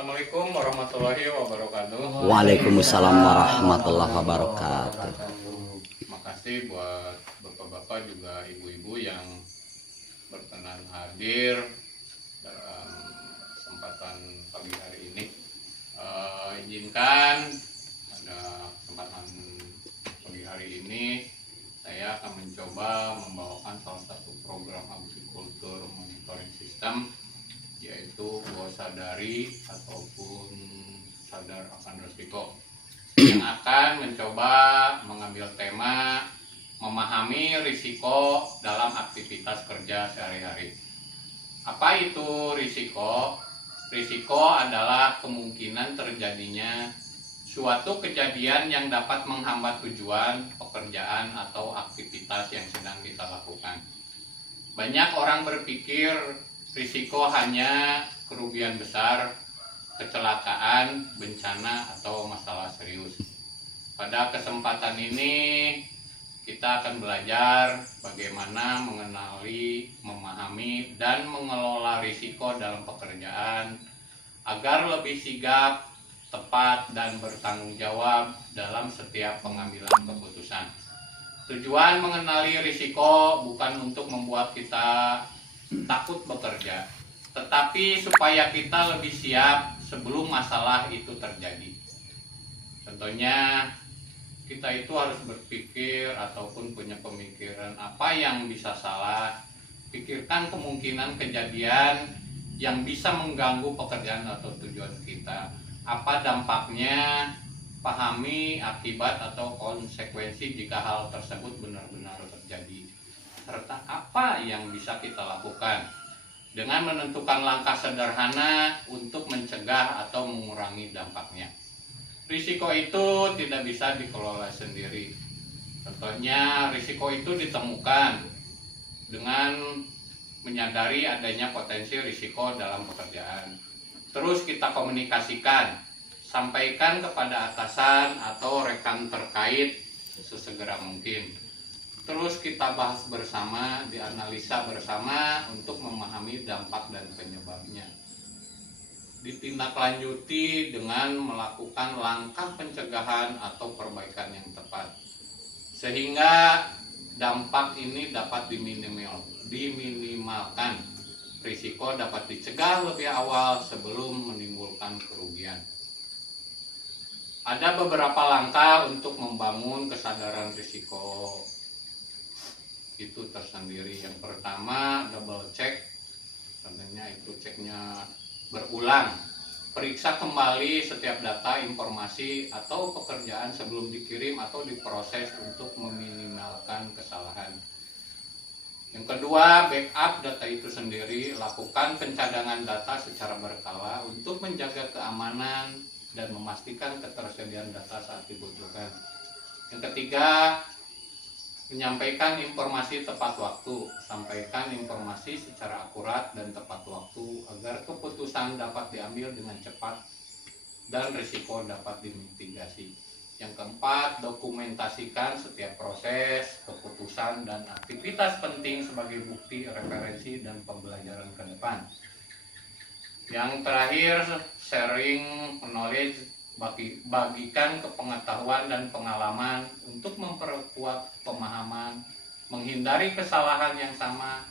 Assalamualaikum warahmatullahi wabarakatuh. Waalaikumsalam warahmatullahi wabarakatuh. Makasih buat bapak-bapak juga ibu-ibu yang berkenan hadir dalam kesempatan pagi hari ini. Izinkan pada kesempatan pagi hari ini saya akan mencoba membawakan salah satu program agrikultur monitoring system, yaitu bahwa sadari ataupun sadar akan risiko, yang akan mencoba mengambil tema memahami risiko dalam aktivitas kerja sehari-hari. Apa itu risiko? Risiko adalah kemungkinan terjadinya suatu kejadian yang dapat menghambat tujuan pekerjaan atau aktivitas yang sedang kita lakukan. Banyak orang berpikir risiko hanya kerugian besar, kecelakaan, bencana, atau masalah serius. Pada kesempatan ini kita akan belajar bagaimana mengenali, memahami, dan mengelola risiko dalam pekerjaan agar lebih sigap, tepat, dan bertanggung jawab dalam setiap pengambilan keputusan. Tujuan mengenali risiko bukan untuk membuat kita takut bekerja, tetapi supaya kita lebih siap sebelum masalah itu terjadi. Contohnya, kita itu harus berpikir ataupun punya pemikiran apa yang bisa salah. Pikirkan kemungkinan kejadian yang bisa mengganggu pekerjaan atau tujuan kita. Apa dampaknya? Pahami akibat atau konsekuensi jika hal tersebut benar-benar terjadi, serta apa yang bisa kita lakukan dengan menentukan langkah sederhana untuk mencegah atau mengurangi dampaknya. Risiko itu tidak bisa dikelola sendiri. Contohnya, risiko itu ditemukan dengan menyadari adanya potensi risiko dalam pekerjaan. Terus kita komunikasikan, sampaikan kepada atasan atau rekan terkait sesegera mungkin. Terus kita bahas bersama, dianalisa bersama untuk memahami dampak dan penyebabnya. Ditindaklanjuti dengan melakukan langkah pencegahan atau perbaikan yang tepat, sehingga dampak ini dapat diminimalkan. Risiko dapat dicegah lebih awal sebelum menimbulkan kerugian. Ada beberapa langkah untuk membangun kesadaran risiko itu tersendiri. Yang pertama, double check. Tentunya itu ceknya berulang. Periksa kembali setiap data, informasi, atau pekerjaan sebelum dikirim atau diproses untuk meminimalkan kesalahan. Yang kedua, backup data itu sendiri. Lakukan pencadangan data secara berkala untuk menjaga keamanan dan memastikan ketersediaan data saat dibutuhkan. Yang ketiga, menyampaikan informasi tepat waktu. Sampaikan informasi secara akurat dan tepat waktu agar keputusan dapat diambil dengan cepat dan risiko dapat dimitigasi. Yang keempat, dokumentasikan setiap proses, keputusan, dan aktivitas penting sebagai bukti, referensi, dan pembelajaran ke depan. Yang terakhir, sharing knowledge, bagikan kepengetahuan dan pengalaman untuk memperkuat pemahaman, menghindari kesalahan yang sama,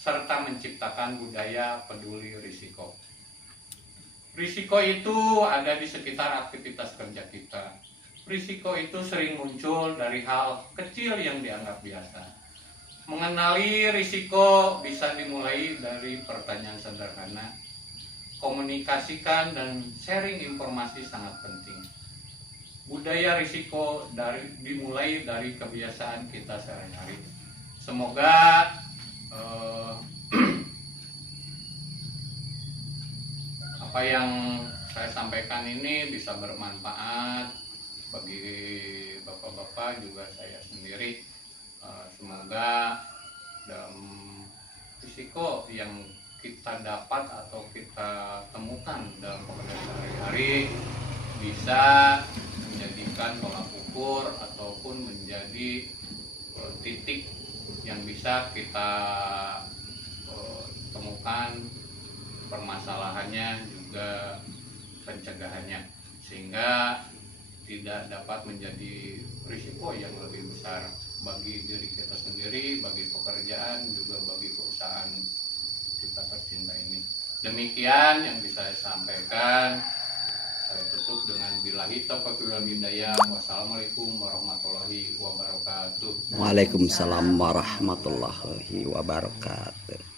serta menciptakan budaya peduli risiko. Risiko itu ada di sekitar aktivitas kerja kita. Risiko itu sering muncul dari hal kecil yang dianggap biasa. Mengenali risiko bisa dimulai dari pertanyaan sederhana. Komunikasikan dan sharing informasi sangat penting. Budaya risiko dimulai dari kebiasaan kita sehari-hari. Semoga apa yang saya sampaikan ini bisa bermanfaat bagi bapak-bapak, juga saya sendiri. Semoga dalam risiko yang kita dapat atau kita temukan dalam pekerjaan sehari-hari bisa menjadikan tolak ukur ataupun menjadi titik yang bisa kita temukan permasalahannya, juga pencegahannya, sehingga tidak dapat menjadi risiko yang lebih besar bagi diri kita sendiri, bagi pekerjaan, juga bagi perusahaan kita tercinta ini. Demikian yang bisa saya sampaikan. Saya tutup dengan billahi taufiq wal hidayah. Wassalamualaikum warahmatullahi wabarakatuh. Waalaikumsalam warahmatullahi wabarakatuh.